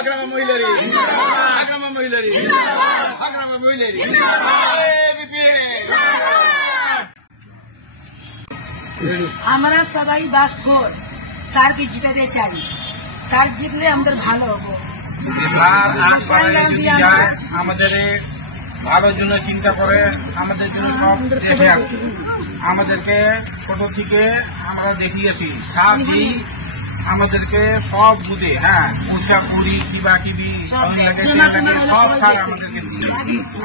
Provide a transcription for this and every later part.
Agrama Mohileri, Agrama Mohileri, Agrama Mohileri, আমরা সবাই বাস four স্যারকে জিতাতে চাই। স্যার জিতলে আমাদের ভালো হবো। আমাদের ভালোর জন্য চিন্তা করে, আমাদের জন্য সব দেখে আসছে। আমাদেরকে ছোট থেকে আমরা দেখিয়েছি স্যার জি আমাদেরকে সব বুঝে, হ্যাঁ পূজা করি কিবা কিবি সব স্যার আমাদেরকে দিয়ে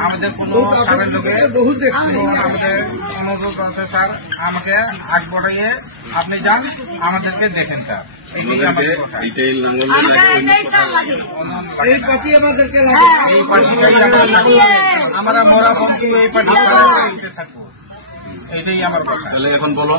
আমাদের কোনো স্যারের লোকে আমাদের অনুরোধ আছে স্যার আমাকে আগ বড়াইয়ে আপনি যান আমাদেরকে দেখেন স্যার। আমরা মরা বন্ধু এই পার্টি থাকবো, এইটাই আমার কথা। এখন বলো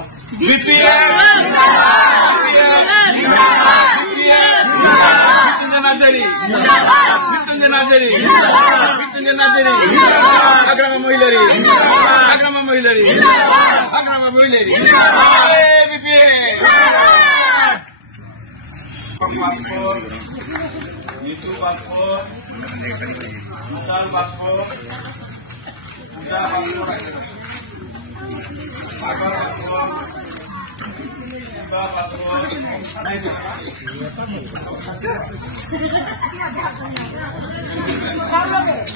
Agrama Mohileri, Agrama Mohileri, Agrama Mohileri, paspor, itu paspor, misal paspor, udah paspor, apa paspor, sudah paspor,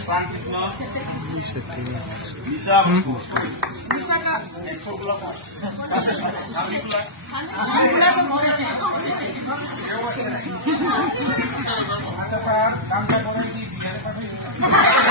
Frankisno, bisa paspor, bisa kak, ekor belakang, আমরা